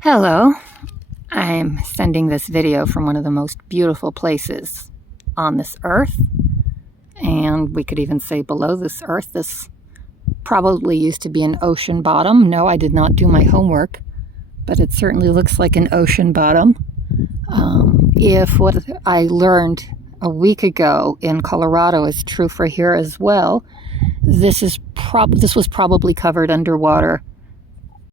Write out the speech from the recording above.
Hello, I'm sending this video from one of the most beautiful places on this earth, and we could even say below this earth. This probably used to be an ocean bottom. No, I did not do my homework, but it certainly looks like an ocean bottom. If what I learned a week ago in Colorado is true for here as well, this was probably covered underwater